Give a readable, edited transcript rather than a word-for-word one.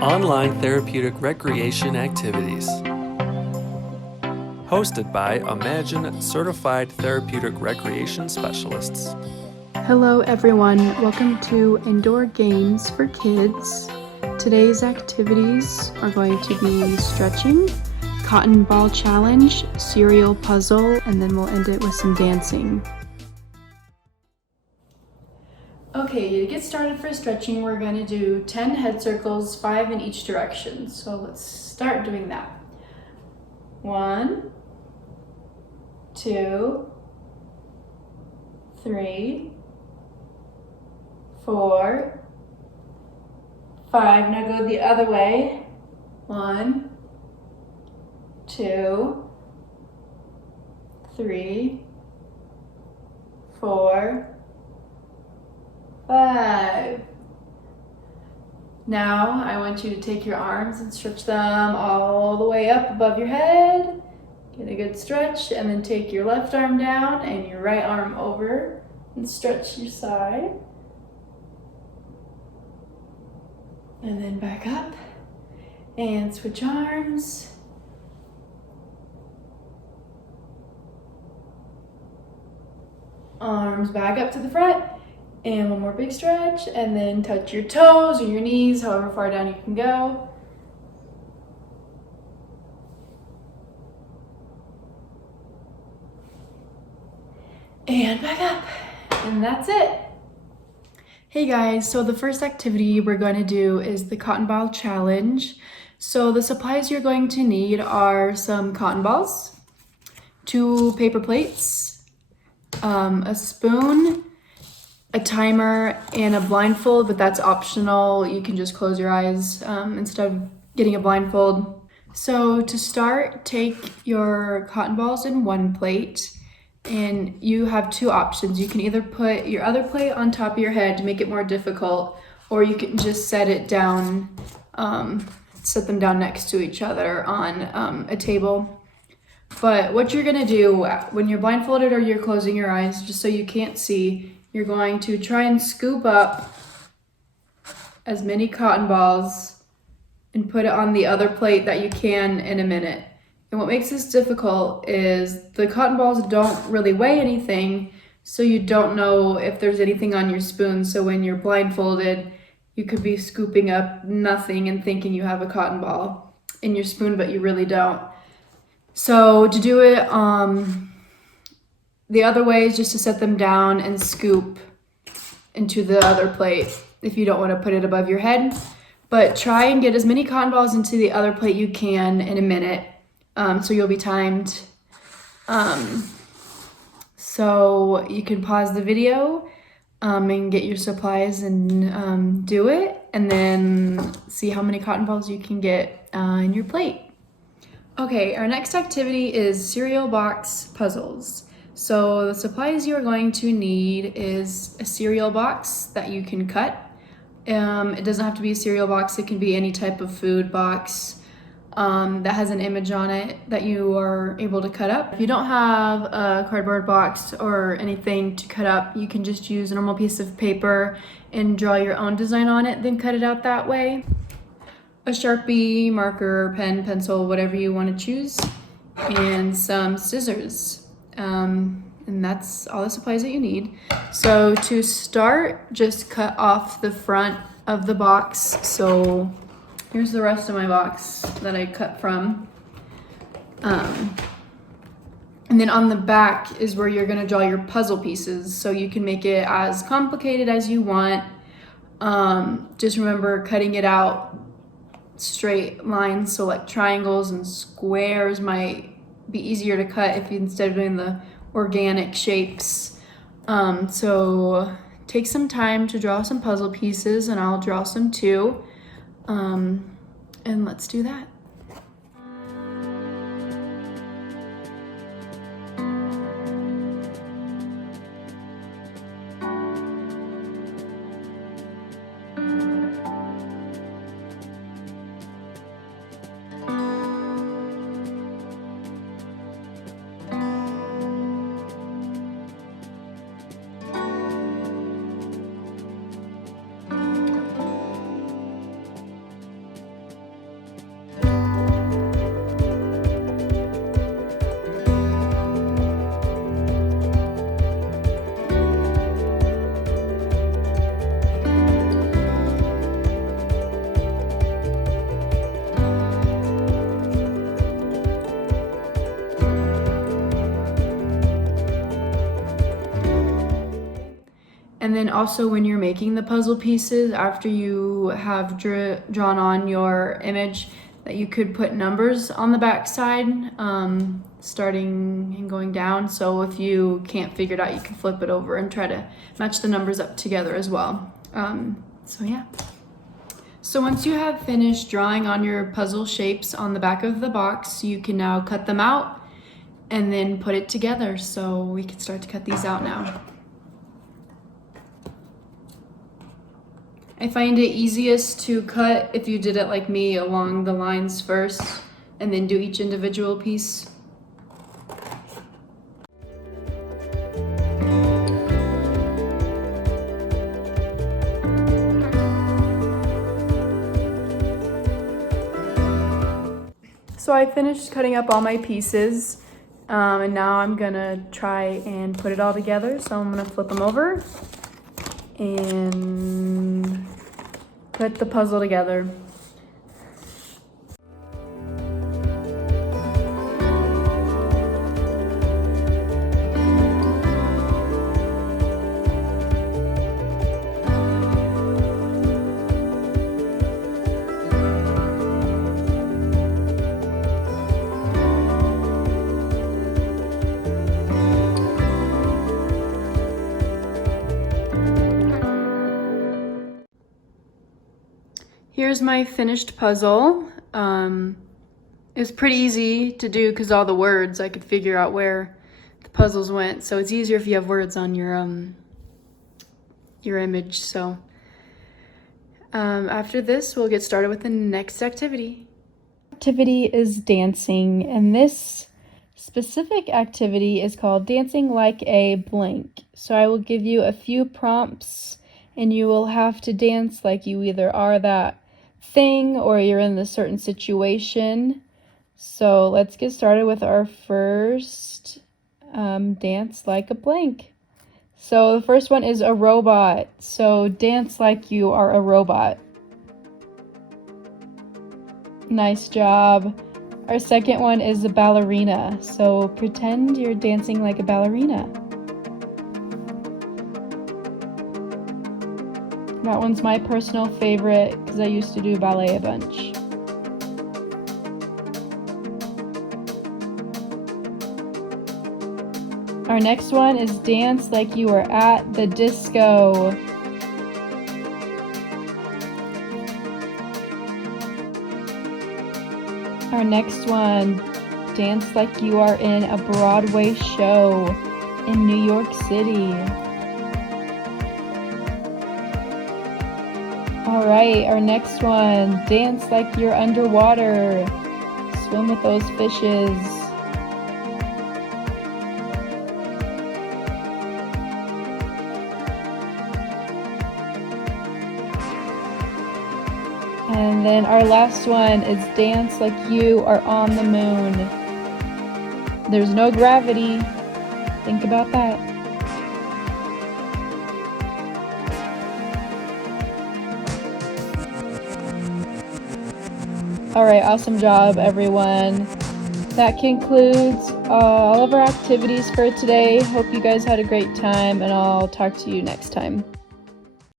Online Therapeutic Recreation Activities. Hosted by Imagine Certified Therapeutic Recreation Specialists. Hello everyone, welcome to Indoor Games for Kids. Today's activities are going to be stretching, cotton ball challenge, cereal puzzle, and then we'll end it with some dancing. Okay, to get started for stretching, we're going to do 10 head circles, 5 in each direction. So let's start doing that. 1, 2, 3, 4, 5. Now go the other way. 1, 2, 3, 4, 5. Now I want you to take your arms and stretch them all the way up above your head. Get a good stretch, and then take your left arm down and your right arm over and stretch your side. And then back up and switch arms. Arms back up to the front. And one more big stretch, and then touch your toes or your knees, however far down you can go. And back up, and that's it. Hey guys, so the first activity we're going to do is the cotton ball challenge. So the supplies you're going to need are some cotton balls, 2 paper plates, a spoon, a timer, and a blindfold, but that's optional. You can just close your eyes instead of getting a blindfold. So to start, take your cotton balls in one plate, and you have 2 options. You can either put your other plate on top of your head to make it more difficult, or you can just set it down, set them down next to each other on a table. But what you're gonna do when you're blindfolded or you're closing your eyes, just so you can't see, you're going to try and scoop up as many cotton balls and put it on the other plate that you can in a minute. And what makes this difficult is the cotton balls don't really weigh anything, so you don't know if there's anything on your spoon. So when you're blindfolded, you could be scooping up nothing and thinking you have a cotton ball in your spoon, but you really don't. So to do it, the other way is just to set them down and scoop into the other plate if you don't want to put it above your head. But try and get as many cotton balls into the other plate you can in a minute, so you'll be timed. So you can pause the video and get your supplies and do it, and then see how many cotton balls you can get in your plate. Okay, our next activity is cereal box puzzles. So the supplies you're going to need is a cereal box that you can cut. It doesn't have to be a cereal box, it can be any type of food box that has an image on it that you are able to cut up. If you don't have a cardboard box or anything to cut up, you can just use a normal piece of paper and draw your own design on it, then cut it out that way. A Sharpie, marker, pen, pencil, whatever you want to choose, and some scissors. And that's all the supplies that you need. So to start, just cut off the front of the box. So here's the rest of my box that I cut from. And then on the back is where you're gonna draw your puzzle pieces. So you can make it as complicated as you want. Just remember cutting it out straight lines. So like triangles and squares might be easier to cut if you, instead of doing the organic shapes. So take some time to draw some puzzle pieces, and I'll draw some too. And let's do that. And then also when you're making the puzzle pieces, after you have drawn on your image, that you could put numbers on the back side, starting and going down. So if you can't figure it out, you can flip it over and try to match the numbers up together as well. So yeah. So once you have finished drawing on your puzzle shapes on the back of the box, you can now cut them out and then put it together. So we can start to cut these out now. I find it easiest to cut, if you did it like me, along the lines first and then do each individual piece. So I finished cutting up all my pieces, and now I'm gonna try and put it all together. So I'm gonna flip them over and put the puzzle together. Here's my finished puzzle. It was pretty easy to do because all the words, I could figure out where the puzzles went. So it's easier if you have words on your image. So after this, we'll get started with the next activity. Activity is dancing, and this specific activity is called Dancing Like a Blank. So I will give you a few prompts, and you will have to dance like you either are that thing or you're in a certain situation. So let's get started with our first dance like a blank. So the first one is a robot. So dance like you are a robot. Nice job. Our second one is a ballerina. So pretend you're dancing like a ballerina. That one's my personal favorite because I used to do ballet a bunch. Our next one is dance like you are at the disco. Our next one, dance like you are in a Broadway show in New York City. All right, our next one, dance like you're underwater. Swim with those fishes. And then our last one is dance like you are on the moon. There's no gravity. Think about that. All right, awesome job, everyone. That concludes all of our activities for today. Hope you guys had a great time, and I'll talk to you next time.